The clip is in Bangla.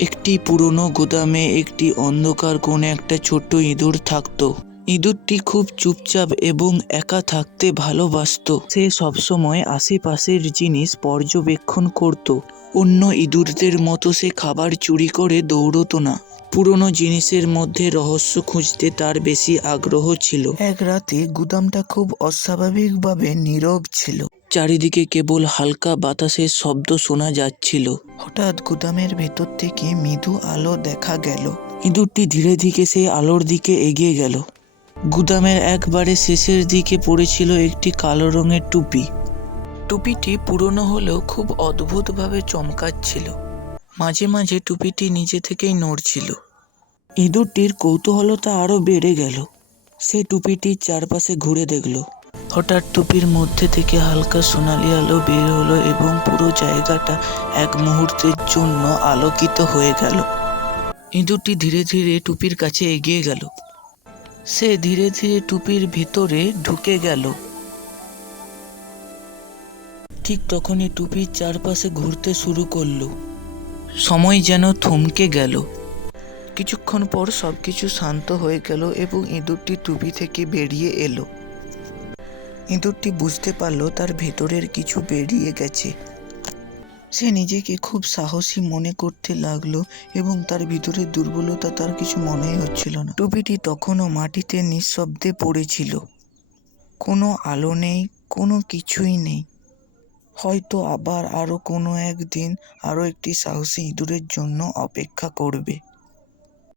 একটি পুরনো গুদামে একটি অন্ধকার কোণে একটা ছোট্ট ইঁদুর থাকতো। ইঁদুরটি খুব চুপচাপ এবং একা থাকতে ভালোবাসতো। সে সবসময় আশেপাশের জিনিস পর্যবেক্ষণ করত। অন্য ইঁদুরদের মতো সে খাবার চুরি করে দৌড়তো না। পুরনো জিনিসের মধ্যে রহস্য খুঁজতে তার বেশি আগ্রহ ছিল। এক রাতে গুদামটা খুব অস্বাভাবিকভাবে নীরব ছিল। চারিদিকে কেবল হালকা বাতাসের শব্দ শোনা যাচ্ছিল। হঠাৎ গুদামের ভেতর থেকে মৃদু আলো দেখা গেল। ইঁদুরটি ধীরে ধীরে সেই আলোর দিকে এগিয়ে গেল। গুদামের একবারে শেষের দিকে পড়েছিল একটি কালো রঙের টুপি। টুপিটি পুরনো হলেও খুব অদ্ভুতভাবে চমকাচ্ছিল। মাঝে মাঝে টুপিটি নিজে থেকেই নড়ছিল। ইঁদুরটির কৌতূহলতা আরো বেড়ে গেল। সে টুপিটির চারপাশে ঘুরে দেখল। হঠাৎ টুপির মধ্যে থেকে হালকা সোনালি আলো বের হলো এবং পুরো জায়গাটা এক মুহূর্তের জন্য আলোকিত হয়ে গেল। ইঁদুরটি ধীরে ধীরে টুপির কাছে এগিয়ে গেল। সে ধীরে ধীরে টুপির ভিতরে ঢুকে গেল। ঠিক তখনই টুপির চারপাশে ঘুরতে শুরু করলো। সময় যেন থমকে গেল। কিছুক্ষণ পর সবকিছু শান্ত হয়ে গেল এবং ইঁদুরটি টুপি থেকে বেরিয়ে এলো। ইঁদুরটি বুঝতে পারলো তার ভেতরের কিছু বেরিয়ে গেছে। সে নিজেকে খুব সাহসী মনে করতে লাগলো এবং তার ভিতরের দুর্বলতা তার কিছু মনেই হচ্ছিল না। টুপিটি তখনও মাটিতে নিঃশব্দে পড়েছিল। কোনো আলো নেই, কোনো কিছুই নেই। হয়তো আবার আরো কোনো একদিন আরো একটি সাহসী ইঁদুরের জন্য অপেক্ষা করবে।